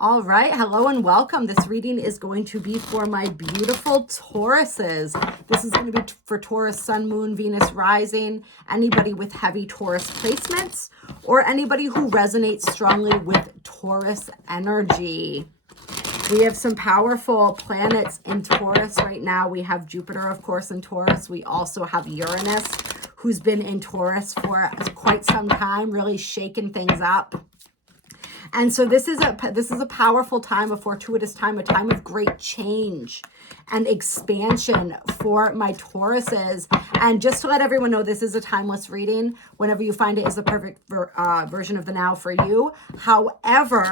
All right, hello and welcome. This reading is going to be for my beautiful Tauruses. This is going to be for Taurus, Sun, Moon, Venus, Rising, anybody with heavy Taurus placements, or anybody who resonates strongly with Taurus energy. We have some powerful planets in Taurus right now. We have Jupiter, of course, in Taurus. We also have Uranus, who's been in Taurus for quite some time, really shaking things up. And so this is a powerful time, a fortuitous time, a time of great change and expansion for my Tauruses. And just to let everyone know, this is a timeless reading. Whenever you find it is the perfect version of the now for you. However,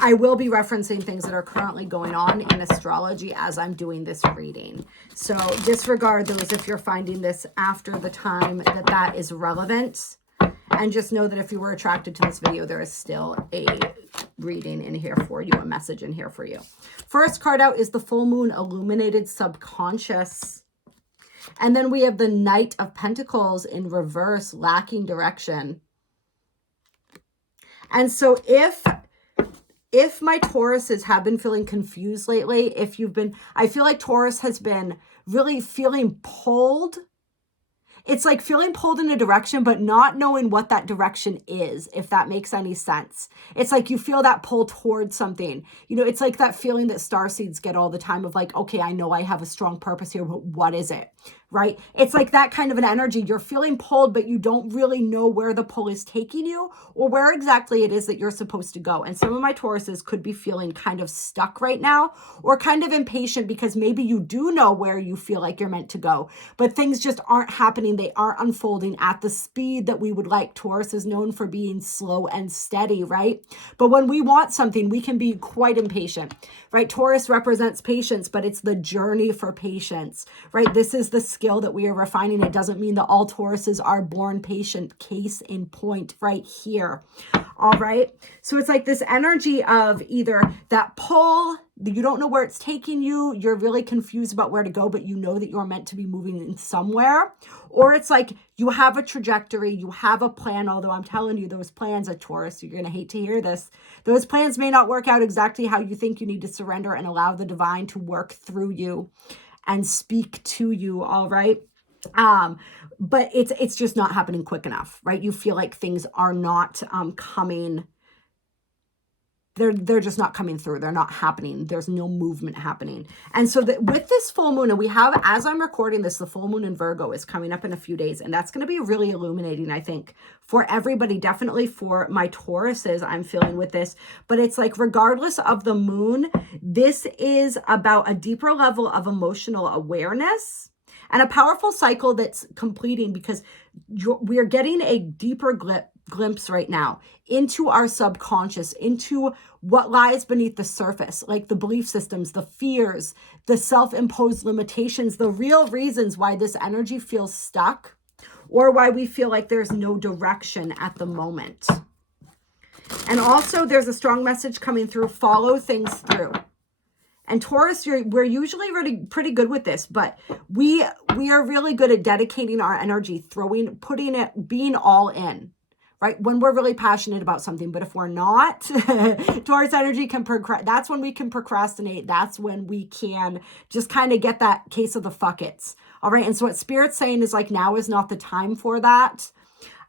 I will be referencing things that are currently going on in astrology as I'm doing this reading. So disregard those if you're finding this after the time that is relevant. And just know that if you were attracted to this video, there is still a reading in here for you, a message in here for you. First card out is the full moon illuminated subconscious. And then we have the Knight of Pentacles in reverse, lacking direction. And so if my Tauruses have been feeling confused lately, I feel like Taurus has been really feeling pulled. It's like feeling pulled in a direction, but not knowing what that direction is, if that makes any sense. It's like you feel that pull towards something. You know, it's like that feeling that starseeds get all the time of like, okay, I know I have a strong purpose here, but what is it? Right? It's like that kind of an energy. You're feeling pulled, but you don't really know where the pull is taking you or where exactly it is that you're supposed to go. And some of my Tauruses could be feeling kind of stuck right now or kind of impatient because maybe you do know where you feel like you're meant to go, but things just aren't happening. They aren't unfolding at the speed that we would like. Taurus is known for being slow and steady, right? But when we want something, we can be quite impatient, right? Taurus represents patience, but it's the journey for patience, right? This is the skill that we are refining. It doesn't mean that all Tauruses are born patient. Case in point right here. All right. So it's like this energy of either that pull, you don't know where it's taking you. You're really confused about where to go, but you know that you're meant to be moving in somewhere. Or it's like you have a trajectory, you have a plan, although I'm telling you those plans are Taurus. You're going to hate to hear this. Those plans may not work out exactly how you think. You need to surrender and allow the divine to work through you and speak to you. All right. But it's just not happening quick enough, right? You feel like things are not coming. They're just not coming through. They're not happening. There's no movement happening. And so that with this full moon, and we have, as I'm recording this, the full moon in Virgo is coming up in a few days. And that's going to be really illuminating, I think, for everybody, definitely for my Tauruses, I'm feeling with this. But it's like, regardless of the moon, this is about a deeper level of emotional awareness and a powerful cycle that's completing because we are getting a deeper glimpse right now into our subconscious, into what lies beneath the surface, like the belief systems, the fears, the self-imposed limitations, the real reasons why this energy feels stuck or why we feel like there's no direction at the moment. And also there's a strong message coming through, follow things through. And Taurus, we're usually really pretty good with this, but we are really good at dedicating our energy, putting it, being all in, right? When we're really passionate about something. But if we're not, Taurus energy that's when we can procrastinate. That's when we can just kind of get that case of the fuck it's. All right. And so what Spirit's saying is like, now is not the time for that.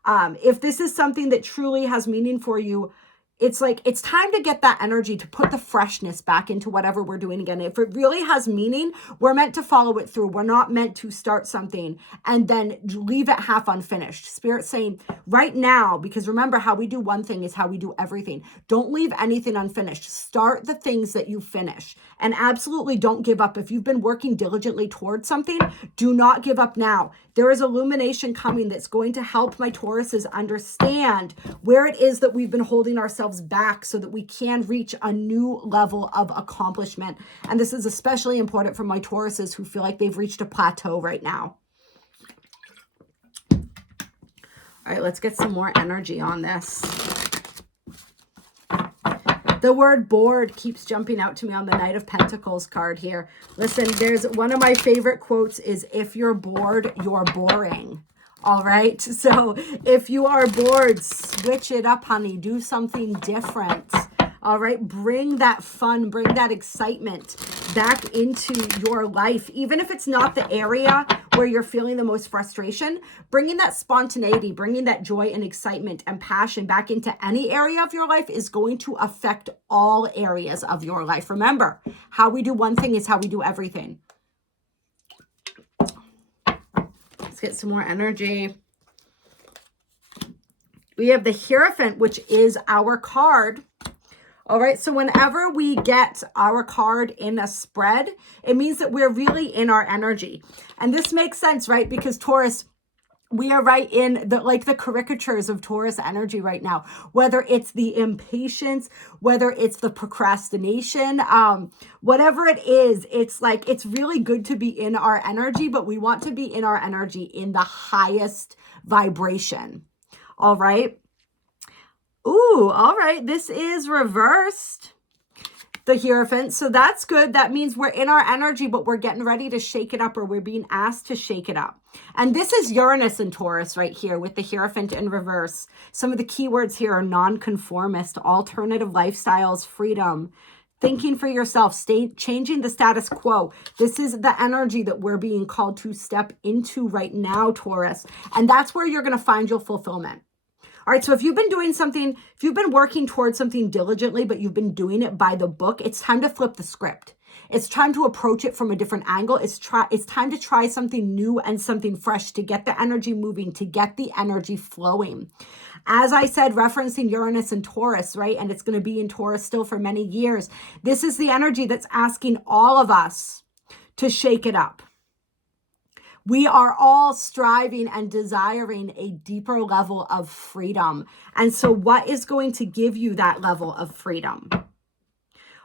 If this is something that truly has meaning for you, it's like, it's time to get that energy to put the freshness back into whatever we're doing again. If it really has meaning, we're meant to follow it through. We're not meant to start something and then leave it half unfinished. Spirit's saying right now, because remember, how we do one thing is how we do everything. Don't leave anything unfinished. Start the things that you finish and absolutely don't give up. If you've been working diligently towards something, do not give up now. There is illumination coming that's going to help my Tauruses understand where it is that we've been holding ourselves back so that we can reach a new level of accomplishment. And this is especially important for my Tauruses who feel like they've reached a plateau right now. All right, let's get some more energy on this. The word bored keeps jumping out to me on the Knight of Pentacles card here. Listen, there's one of my favorite quotes is, if you're bored, you're boring. All right. So if you are bored, switch it up, honey. Do something different. All right, bring that fun, bring that excitement back into your life. Even if it's not the area where you're feeling the most frustration, bringing that spontaneity, bringing that joy and excitement and passion back into any area of your life is going to affect all areas of your life. Remember, how we do one thing is how we do everything. Let's get some more energy. We have the Hierophant, which is our card. All right, so whenever we get our card in a spread, it means that we're really in our energy. And this makes sense, right? Because Taurus, we are right in the, like the caricatures of Taurus energy right now, whether it's the impatience, whether it's the procrastination, whatever it is, it's like, it's really good to be in our energy, but we want to be in our energy in the highest vibration. All right. Ooh, all right. This is reversed, the Hierophant. So that's good. That means we're in our energy, but we're getting ready to shake it up, or we're being asked to shake it up. And this is Uranus and Taurus right here with the Hierophant in reverse. Some of the keywords here are nonconformist, alternative lifestyles, freedom, thinking for yourself, changing the status quo. This is the energy that we're being called to step into right now, Taurus. And that's where you're going to find your fulfillment. All right, so if you've been doing something, if you've been working towards something diligently, but you've been doing it by the book, it's time to flip the script. It's time to approach it from a different angle. It's time to try something new and something fresh to get the energy moving, to get the energy flowing. As I said, referencing Uranus and Taurus, right? And it's going to be in Taurus still for many years. This is the energy that's asking all of us to shake it up. We are all striving and desiring a deeper level of freedom. And so what is going to give you that level of freedom?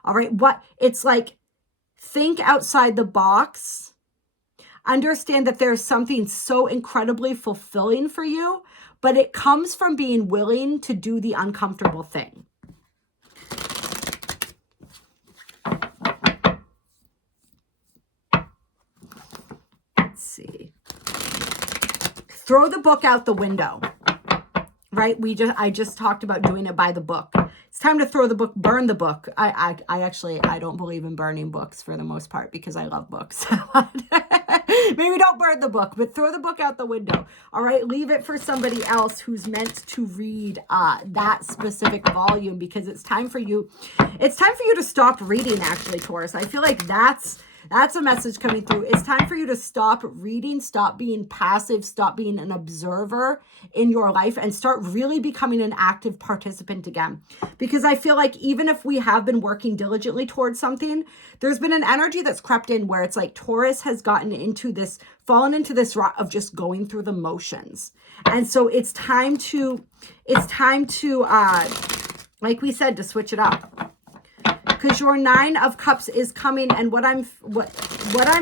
All right, it's like, think outside the box. Understand that there's something so incredibly fulfilling for you, but it comes from being willing to do the uncomfortable thing. Let's see. Throw the book out the window, right? I just talked about doing it by the book. It's time to throw the book, burn the book. I don't believe in burning books for the most part because I love books. Maybe don't burn the book, but throw the book out the window. All right, leave it for somebody else who's meant to read that specific volume, because it's time for you. It's time for you to stop reading, actually, Taurus. I feel like that's a message coming through. It's time for you to stop reading, stop being passive, stop being an observer in your life, and start really becoming an active participant again. Because I feel like even if we have been working diligently towards something, there's been an energy that's crept in where it's like Taurus has fallen into this rut of just going through the motions. And so it's time to, like we said, to switch it up. Because your 9 of Cups is coming, and what I'm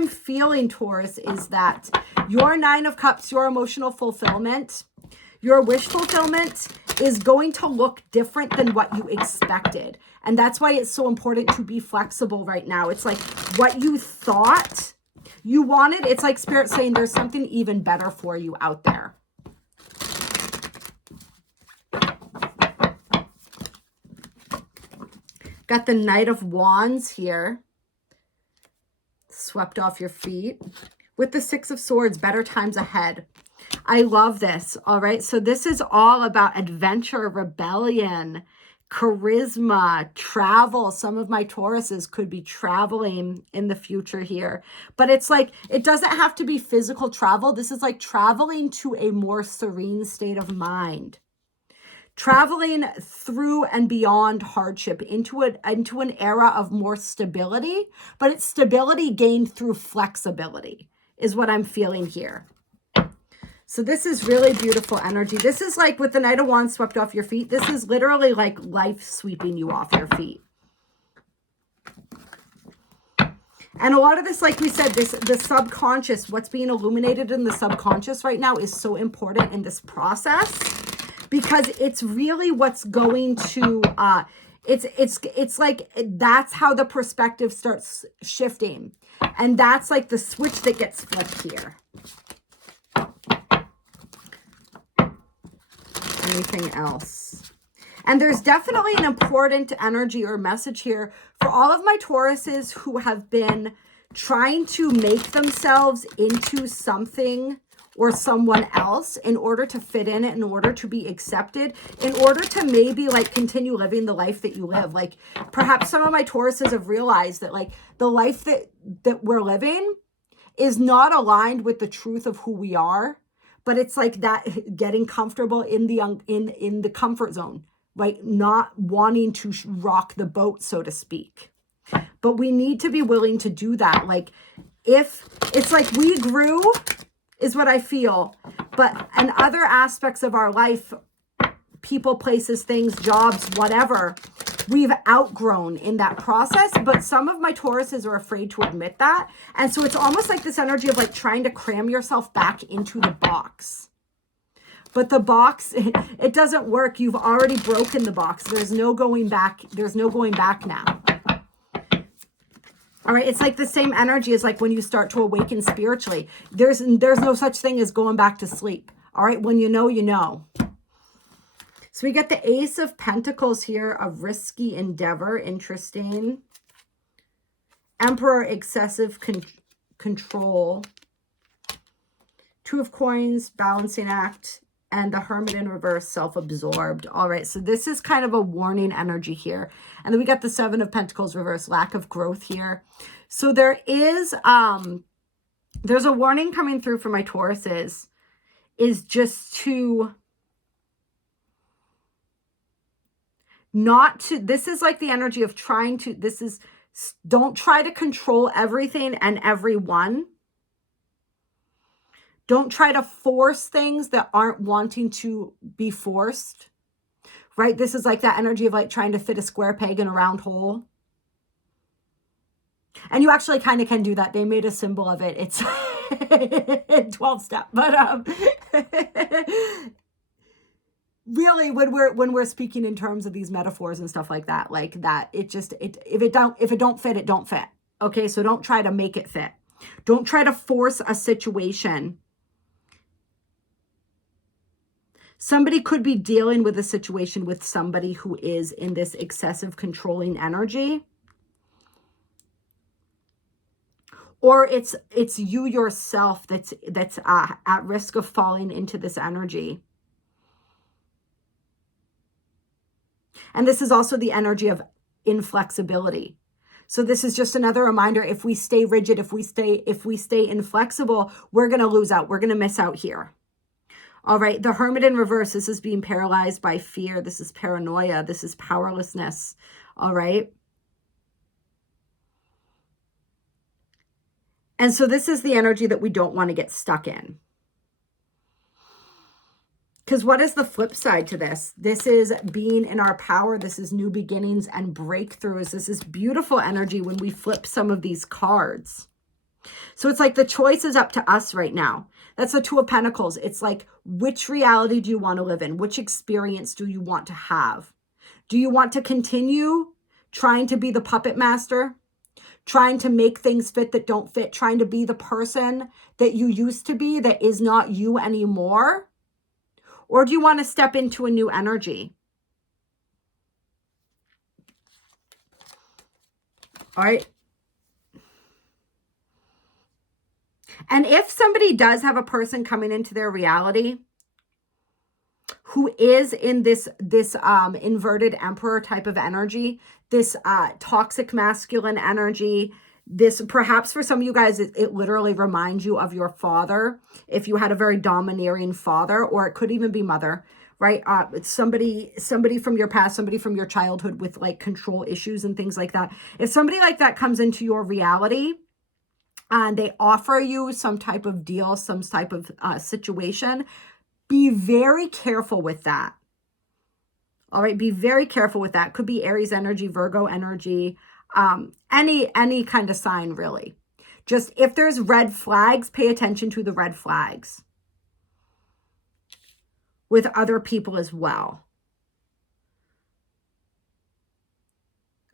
feeling, Taurus, is that your 9 of Cups, your emotional fulfillment, your wish fulfillment is going to look different than what you expected. And that's why it's so important to be flexible right now. It's like what you thought you wanted, it's like Spirit saying there's something even better for you out there. Got the Knight of Wands here, swept off your feet, with the 6 of Swords, better times ahead. I love this, all right? So this is all about adventure, rebellion, charisma, travel. Some of my Tauruses could be traveling in the future here. But it's like, it doesn't have to be physical travel. This is like traveling to a more serene state of mind. Traveling through and beyond hardship into an era of more stability, but it's stability gained through flexibility is what I'm feeling here. So this is really beautiful energy. This is like with the Knight of Wands swept off your feet. This is literally like life sweeping you off your feet. And a lot of this, like we said, the subconscious, what's being illuminated in the subconscious right now is so important in this process. Because it's really what's going to, it's like, that's how the perspective starts shifting. And that's like the switch that gets flipped here. Anything else? And there's definitely an important energy or message here for all of my Tauruses who have been trying to make themselves into something or someone else in order to fit in order to be accepted, in order to maybe like continue living the life that you live. Like perhaps some of my Tauruses have realized that like the life that we're living is not aligned with the truth of who we are, but it's like that getting comfortable in the comfort zone, like not wanting to rock the boat, so to speak. But we need to be willing to do that. Like if it's like we grew is what I feel, but in other aspects of our life, people, places, things, jobs, whatever, we've outgrown in that process. But some of my Tauruses are afraid to admit that. And so it's almost like this energy of like trying to cram yourself back into the box. But the box, it doesn't work. You've already broken the box. There's no going back. There's no going back now. All right, it's like the same energy as like when you start to awaken spiritually. There's no such thing as going back to sleep. All right, when you know, you know. So we get the Ace of Pentacles here, of risky endeavor. Interesting. Emperor, excessive control. Two of Coins, balancing act. And the Hermit in reverse, self-absorbed. All right, so this is kind of a warning energy here. And then we got the Seven of Pentacles reverse, lack of growth here. So there is, there's a warning coming through for my Tauruses, is just to not to, this is like the energy of trying to, this is, don't try to control everything and everyone. Don't try to force things that aren't wanting to be forced, right? This is like that energy of like trying to fit a square peg in a round hole. And you actually kind of can do that. They made a symbol of it. It's 12-step, but really when we're speaking in terms of these metaphors and stuff like that, if it don't fit, it don't fit. Okay, so don't try to make it fit. Don't try to force a situation. Somebody could be dealing with a situation with somebody who is in this excessive controlling energy. Or it's you yourself that's at risk of falling into this energy. And this is also the energy of inflexibility. So this is just another reminder, if we stay rigid, if we stay inflexible, we're going to lose out. We're going to miss out here. All right, the Hermit in reverse, this is being paralyzed by fear. This is paranoia. This is powerlessness. All right. And so this is the energy that we don't want to get stuck in. Because what is the flip side to this? This is being in our power. This is new beginnings and breakthroughs. This is beautiful energy when we flip some of these cards. So it's like the choice is up to us right now. That's the Two of Pentacles. It's like, which reality do you want to live in? Which experience do you want to have? Do you want to continue trying to be the puppet master? Trying to make things fit that don't fit? Trying to be the person that you used to be that is not you anymore? Or do you want to step into a new energy? All right. And if somebody does have a person coming into their reality who is in this inverted emperor type of energy, this toxic masculine energy, this perhaps for some of you guys, it literally reminds you of your father. If you had a very domineering father, or it could even be mother, right? It's somebody from your past, somebody from your childhood with like control issues and things like that. If somebody like that comes into your reality, and they offer you some type of deal, some type of situation, be very careful with that. All right, be very careful with that. Could be Aries energy, Virgo energy, any kind of sign really. Just if there's red flags, pay attention to the red flags with other people as well.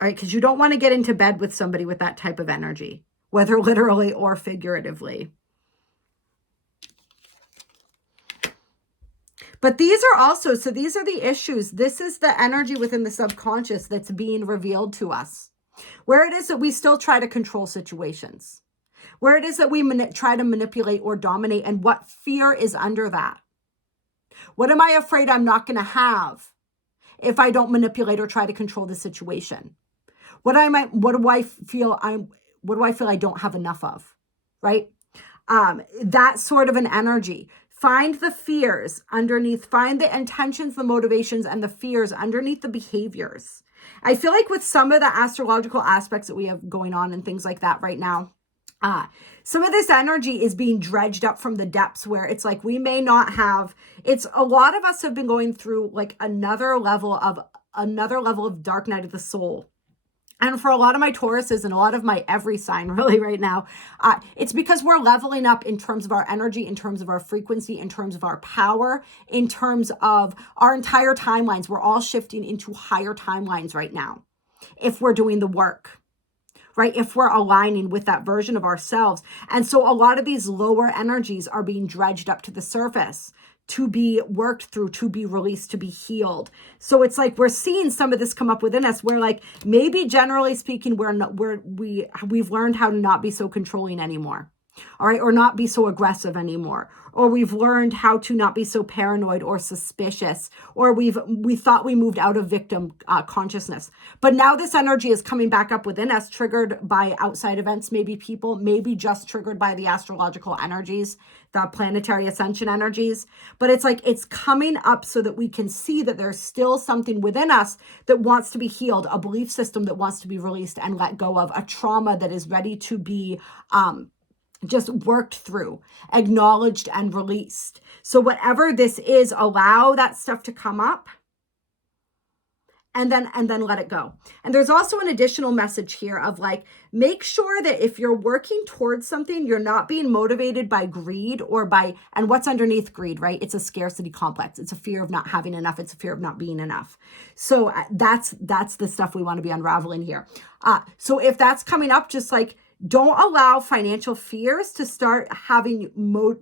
All right, because you don't want to get into bed with somebody with that type of energy, whether literally or figuratively. But these are also, so these are the issues. This is the energy within the subconscious that's being revealed to us, where it is that we still try to control situations, where it is that we try to manipulate or dominate, and what fear is under that. What am I afraid I'm not going to have if I don't manipulate or try to control the situation? What do I feel I don't have enough of, right? That sort of an energy. Find the fears underneath, find the intentions, the motivations, and the fears underneath the behaviors. I feel like with some of the astrological aspects that we have going on and things like that right now, some of this energy is being dredged up from the depths, where it's like we may not have, it's a lot of us have been going through like another level of dark night of the soul. And for a lot of my Tauruses and a lot of my every sign really right now, it's because we're leveling up in terms of our energy, in terms of our frequency, in terms of our power, in terms of our entire timelines. We're all shifting into higher timelines right now if we're doing the work, right? If we're aligning with that version of ourselves. And so a lot of these lower energies are being dredged up to the surface to be worked through, to be released, to be healed. So it's like we're seeing some of this come up within us, where like maybe generally speaking, we've learned how to not be so controlling anymore. All right, or not be so aggressive anymore, or we've learned how to not be so paranoid or suspicious, or we thought we moved out of victim consciousness. But now this energy is coming back up within us, triggered by outside events, maybe people, maybe just triggered by the astrological energies, the planetary ascension energies. But it's like it's coming up so that we can see that there's still something within us that wants to be healed, a belief system that wants to be released and let go of, a trauma that is ready to be just worked through, acknowledged, and released. So whatever this is, allow that stuff to come up and then let it go. And there's also an additional message here of like, make sure that if you're working towards something, you're not being motivated by greed and what's underneath greed, right? It's a scarcity complex. It's a fear of not having enough. It's a fear of not being enough. So that's the stuff we want to be unraveling here. So if that's coming up, just like, don't allow financial fears to start having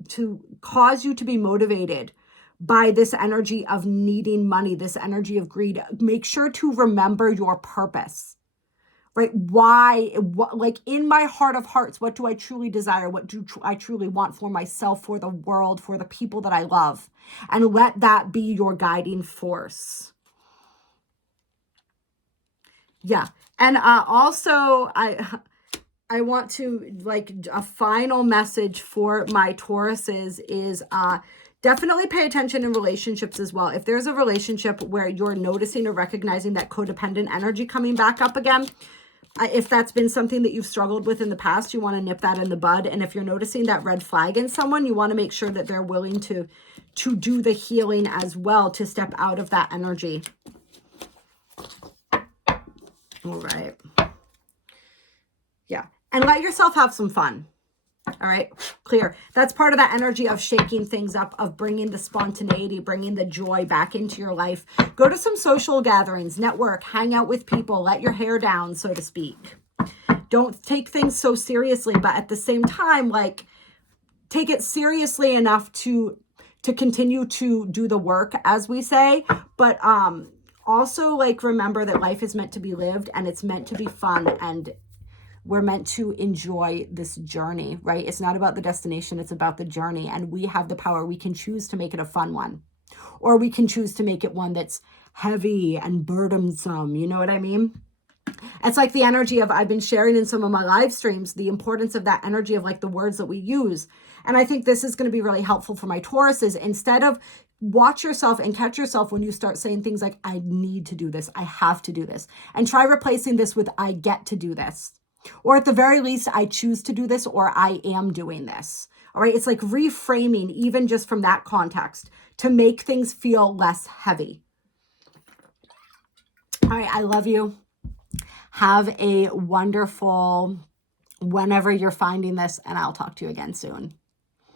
to cause you to be motivated by this energy of needing money, this energy of greed. Make sure to remember your purpose, right? Like in my heart of hearts, what do I truly desire? What do I truly want for myself, for the world, for the people that I love? And let that be your guiding force. Yeah. And also, I want to, like, a final message for my Tauruses is definitely pay attention in relationships as well. If there's a relationship where you're noticing or recognizing that codependent energy coming back up again, if that's been something that you've struggled with in the past, you want to nip that in the bud. And if you're noticing that red flag in someone, you want to make sure that they're willing to do the healing as well, to step out of that energy. All right. Yeah. And let yourself have some fun. All right. Clear. That's part of that energy of shaking things up, of bringing the spontaneity, bringing the joy back into your life. Go to some social gatherings, network, hang out with people, let your hair down, so to speak. Don't take things so seriously, but at the same time, like, take it seriously enough to continue to do the work, as we say, but also, like, remember that life is meant to be lived, and it's meant to be fun, and we're meant to enjoy this journey, right? It's not about the destination, it's about the journey. And we have the power. We can choose to make it a fun one, or we can choose to make it one that's heavy and burdensome. You know what I mean? It's like the energy of, I've been sharing in some of my live streams, the importance of that energy of like the words that we use. And I think this is going to be really helpful for my Tauruses. Instead of, watch yourself and catch yourself when you start saying things like, I need to do this, I have to do this, and try replacing this with, I get to do this. Or at the very least, I choose to do this, or I am doing this. All right. It's like reframing, even just from that context, to make things feel less heavy. All right. I love you. Have a wonderful whenever you're finding this, and I'll talk to you again soon.